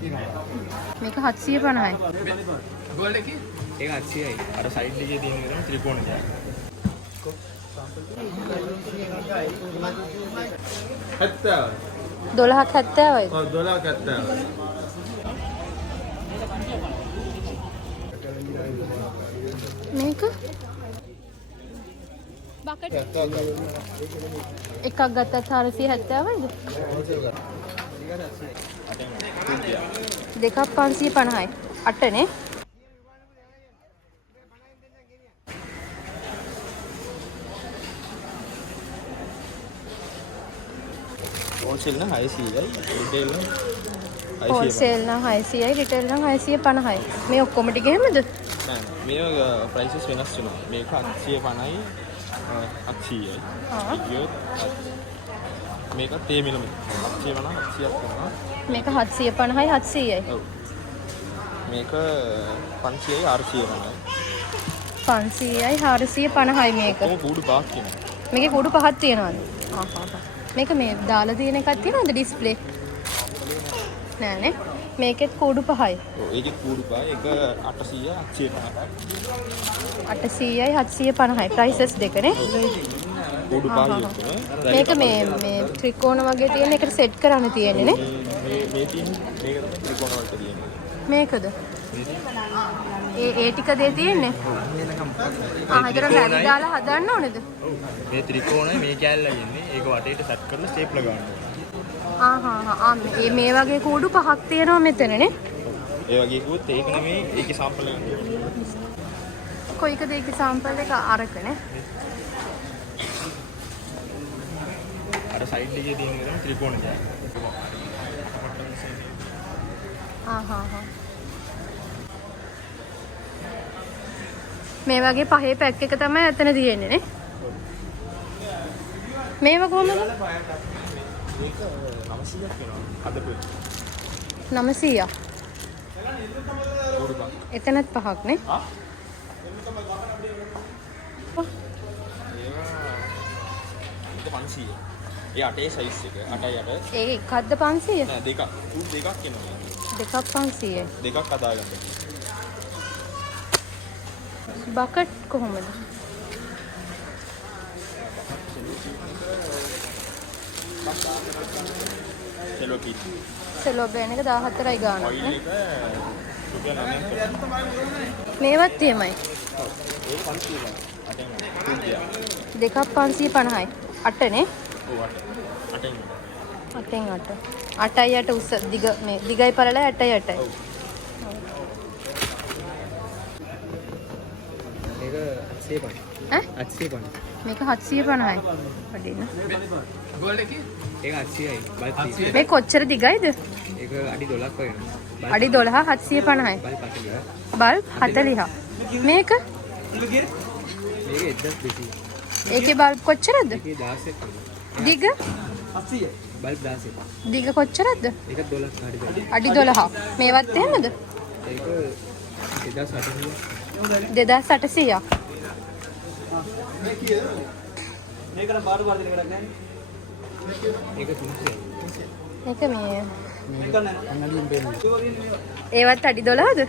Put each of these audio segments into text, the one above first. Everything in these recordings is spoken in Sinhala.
මේක 750යි. ගෝල්ඩ් එකේ ඒක 800යි. අර සයිඩ් එකේ තියෙන එක ත්‍රිකෝණ එක. 70. 12ක් 70යි. ඔව් 12ක් 70. මේක බකට් එකක් ගත්තත් 470යිද? දෙකක් 550යි. 8නේ. හෝල්සේල් නම් 600යි. රිටේල් නම් 650යි. හෝල්සේල් නම් 600යි, රිටේල් නම් 650යි. මේ ඔක්කොම ටික එහෙමද? නෑ මේක ප්‍රයිසස් වෙනස් වෙනවා. මේක 850යි 800යි. ඊයොත් මේක තේ මිලම 850 700ක් කරනවා. මේක 750යි 700යි. ඔව්. මේක 500යි 450යි. 500යි 450යි මේක. කොහොම කූඩු පහක් කියනවා. මේකේ කුඩු පහක් තියෙනවද? මේක මේ දාලා තියෙන එකක් තියෙනවද ඩිස්ප්ලේ? නෑනේ. මේකෙත් කුඩු පහයි. ඔව් ඒකේ කූඩු පහ එක 800යි 850යි. 800යි 750යි ප්‍රයිසස් දෙකනේ. කූඩු පහ මේක මේ ත්‍රිකෝණ වගේ තියෙන එකට සෙට් කරන්න තියෙන්නේ නේ. මේ තියෙන මේක තමයි ත්‍රිකෝණ වලට තියෙන්නේ. මේකද? ඒ ටික දෙය තියෙන්නේ. ඒතර රැලි දාලා හදන්න ඕනේද? ඔව්. මේ ත්‍රිකෝණය මේ කැල්ලයි ඉන්නේ. ඒක වටේට සෙට් කරලා ස්ටේප්ලර් ගන්න ඕනේ. මේ වගේ කූඩු පහක් තියෙනවා මෙතනනේ. ඒ වගේ කිව්වොත් ඒක නෙමෙයි ඒකේ සාම්පල් එක. කොයිකද ඒකේ සාම්පල් එක අරකනේ. අර සයිඩ් එකේ තියෙන එක තමයි ත්‍රිකෝණ එක. මේ වගේ පහේ පැක් එක තමයි එතන තියෙන්නේ නේ. මේව කොහමද? මේක 900ක් වෙනවා. හදපු. 900ක්. එතනත් පහක් නේ. ඒක 500. ඒ 8 සයිස් එක 8යි 8. ඒ එකක්ද 500? නෑ දෙකක්. දෙකක් එනවා. දෙකක් 500යි. දෙකක් හදාගන්න. බකට් කොහොමද? සෙලෝ කිට්. සෙලෝ බෑන් එක 14යි ගානක් ඔයිල් නේ. එක රුපියල් 9ක්. මේවත් තියෙමයි. ඔව්. ඒක 500 ගන්න. 8යි. දෙකක් 550යි. 8නේ. ඔව් 8. 8යි. 8න් 8. 8යි 8 උස දිග මේ දිගයි පළලයි 8යි 8යි. ඔව්. මේක 850. ඈ? 850. මේක 750යි. වඩින්න. ගෝල්ඩ් එකේ ඒක 800යි. බල්බ් 30. මේ කොච්චර දිගයිද? ඒක අඩි 12ක් වගේ වෙනවා. අඩි 12 750යි. බල්බ් 40. බල්බ් 40. මේක? මේක 1200. ඒකේ බල්බ් කොච්චරද? ඒකේ 16ක් වගේ. දිග? 800යි. බල්බ් 16. දිග කොච්චරද? ඒක 12ක් අඩි 12. අඩි 12. මේවත් එහෙමද? ඒක 2800. 2800ක්. මේකට බාර බාර දෙන එකක් නැහැ. ඒක 300යි. ඒක මේ මේක අන්නලින් බේන්නේ. ඒවත් අඩි 12ද?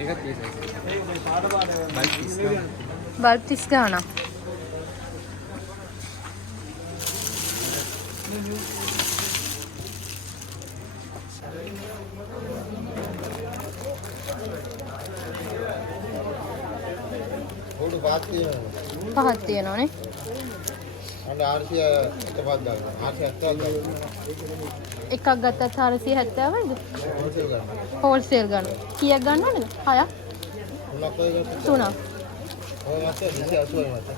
ඒකත් ඒ සයිස්. ඒක මේ පාඩ පාඩ බල්බ් 30. බල්බ් 30 ගාණක්. කෝඩු පහක් තියෙනවා. පහක් තියෙනවනේ. අන්න 400 එකපත් දානවා. 470ක් දානවා. එකක් ගත්තත් 470යිද? හෝල්සේල් ගන්න. හෝල්සේල් ගන්න. කීයක් ගන්න ඕනද? 6ක්? තුනක් ඔය ගත්තා. 3ක්. ඔය මාසේ 280යි මාසේ.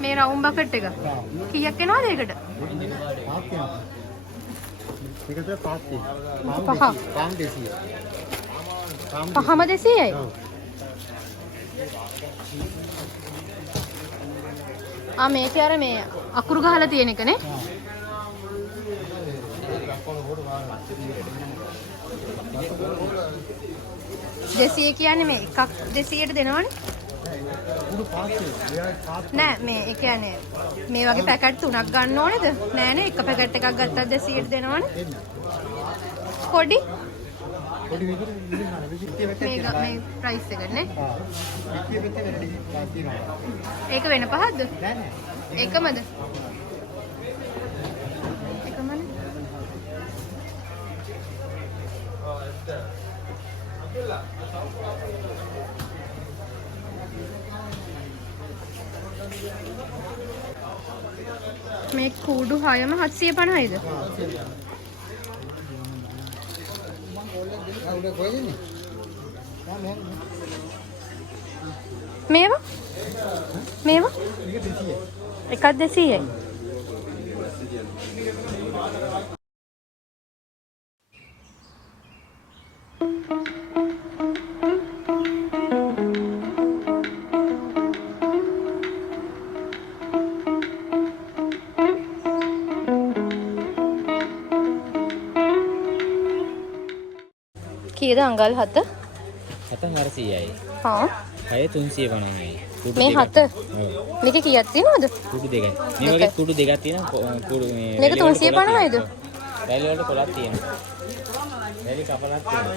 මේ රවුම් බකට් එක. කීයක් එනවද ඒකට? ඒකට පහක් තියෙනවා. පහක්. පාම් 200. පහම 200යි. මේකේ අර මේ අකුරු ගහලා තියෙන එකනේ. 200 කියන්නේ මේ එකක් 200ට දෙනවනේ. උඩු පාස්සේ එයා පාස් නෑ මේ ඒ කියන්නේ මේ වගේ පැකට් 3ක් ගන්න ඕනේද? නෑනේ එක පැකට් එකක් ගත්තත් 200ට දෙනවනේ. දෙන්න. පොඩි පොඩි විතර ඉන්නේ නැහැ. විසිටේ වෙච්ච මේ ප්‍රයිස් එක නේ. ආ. විසිටේ වෙච්ච වැඩි තියෙනවා. ඒක වෙන පහක්ද? නෑ නෑ. එකමද? එකමනේ. මේ කූඩු 6ම 750යිද? උඩ කොහෙද ඉන්නේ? මේවා? මේවා? මේක 200යි. එකක් 200යි. කීයද අඟල් 7? 700යි. හා 350යි. මේ 7? මේකේ කීයක් තියෙනවද? කුඩු දෙකයි. මේ වගේ කුඩු දෙකක් තියෙනවා. කුඩු මේ මේක 350යිද? රැලි වලට කොලක් තියෙනවා. රැලි කපලක් තියෙනවා.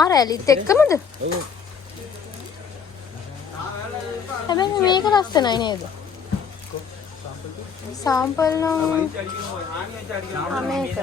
ආ රැලිත් එක්කමද? ඔය හැබැයි මේක ලස්සනයි නේද? සාම්පල් නම් මේක.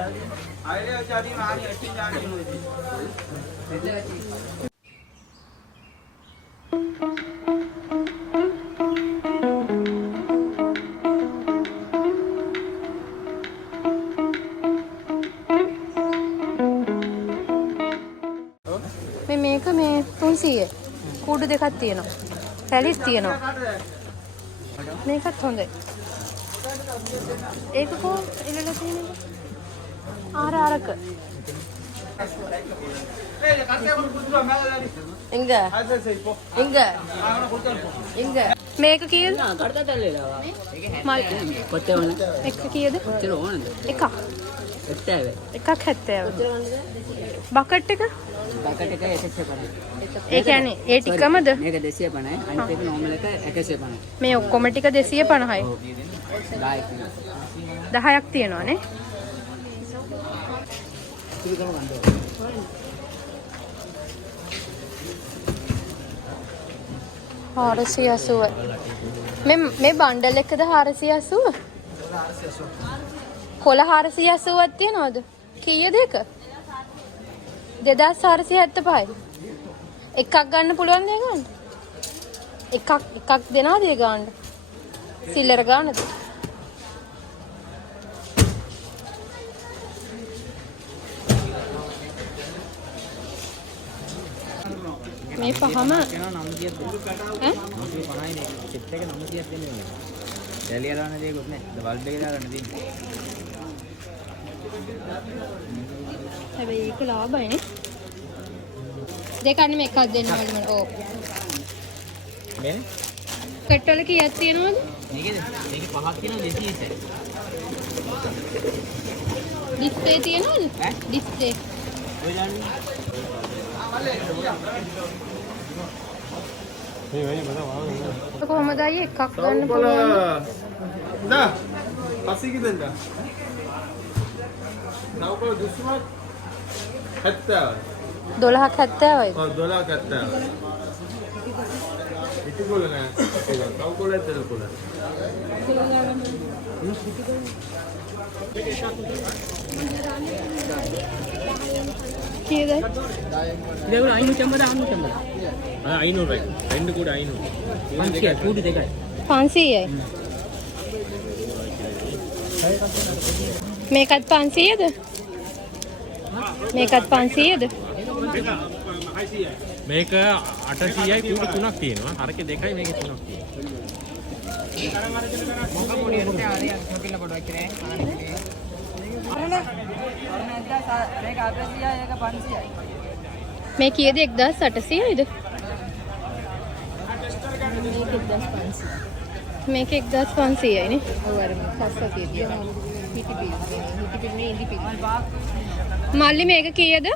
මේක මේ 300යි. කූඩු දෙකක් තියෙනවා. රැලිත් තියෙනවා. මේකත් හොඳයි. ඒක කො ඉලලා තියෙන්නේ? ආරක. ඉංග මේක කීයද? මල් එක කීයද? එකක් 70. බකට් එක? ඒ කියන්නේ ඒ ටිකමද? මේක 250යි අනිත් එක නෝමල් එක 150යි. මේ ඔක්කොම ටික 250යි. 10ක් තියෙනවා නේ. හාරසිය 80. මේ බණ්ඩල් එකද 480? කොළ 480ක් තියනවද? කීයද එක? 2475යි. එකක් ගන්න පුළුවන් නේ ගන්න. එකක් දෙනවද ඒ ගන්න? සිල්ලර ගන්නද? මේ පහම ඈ 950යි නේ. සෙට් එක 900ක් දෙන්නේ. රැලි අරවන්න දෙයක්වත් නැහැ. බල්බ් එක දාගන්න තියෙන්නේ. හැබැයි ඒක ලාභයිනේ. දෙකන්නේ මේකක් දෙන්න ඕනේ මට. ඕ. මේ කට්ටවල කීයක් තියෙනවද? මේකේ පහක් තියෙනවා 220යි. ඩිස්ප්ලේ තියෙනවද? ඈ? ඩිස්ප්ලේ. ඔය දාන්නේ. කොහොමද අයියේ එකක් ගන්න පුළුවන්? दा पासी की देंदा नाव को दुश्मन 70 12ක් 70යි. और $12 करता है इतनी बोल ना नाव को लेते हैं बोला කීයද? ఇది కూడా 550 500 రెండు కూడా 500 కూడి దగ్గర 500යි. මේකත් 500ද? මේකත් 500ද? මේක 800යි කූඩු 3ක් තියෙනවා. අරකේ 2යි මේකේ 3ක් තියෙනවා. මේ කීයද? 1800යිද? මේක 1500යි නේ. ඔව් අර පස්සතිය තියෙනවා. මල්ලි මේක කීයද?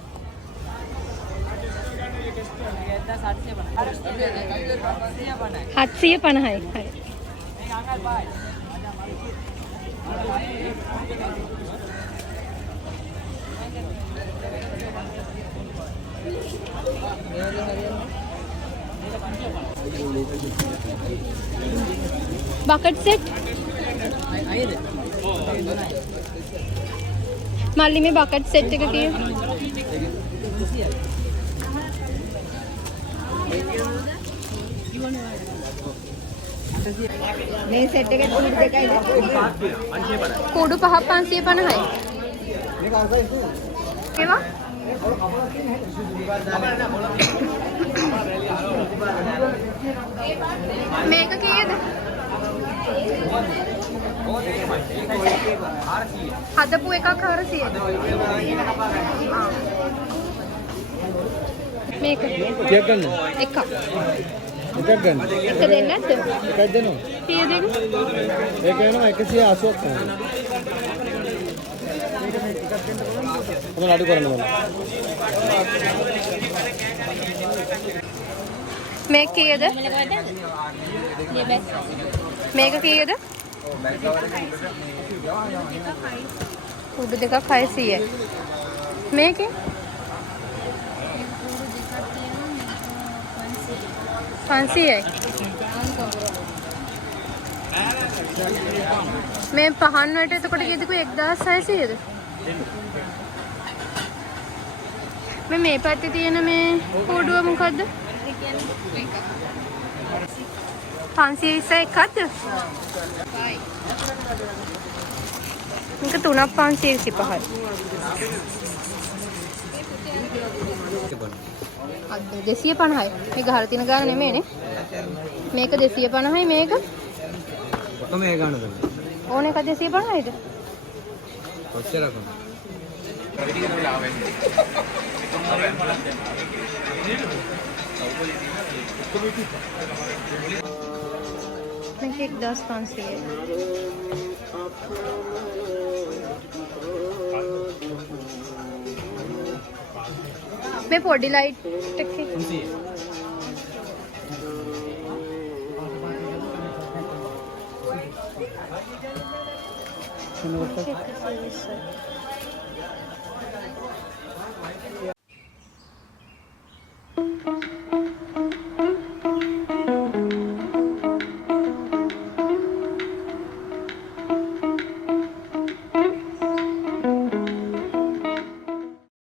750යි. හරි. බකට් සෙට් මල්ලි මේ බකට් සෙට් එක කීයද? මේ සෙට් එකේ කුඩු දෙකයි. කුඩු 550යි. ඒවා මේක කීයද? හදපු එකක් 400ද? මේක කීයක් ගන්න? එකක්. එකක් ගන්න. එක දෙන්නේ නැද්ද? එකක් දෙනවා. කීයද? ඒක වෙනවා 180ක් තමයි. මොන අඩු කරන්න ඕන? මේක කීයද? මේක කීයද? කුඩු දෙකක් 600යි. මේකේ 500යි. මේ පහන් වලට එතකොට කීයද? 1600ද? මේ පැත්තේ තියෙන මේ කුඩුව මොකද්ද? 520 එකක්ද? මේක 3ක් 525යි. අද 250යි. මේ ගහලා තියෙන ගාන නෙමෙයිනේ. මේක 250යි මේක. ඔක මේ ගන්නද? ඕන එක 250යිද? කොච්චරද? මේක 1500යි. මේ පොඩි ලයිට් එකේ 120යි.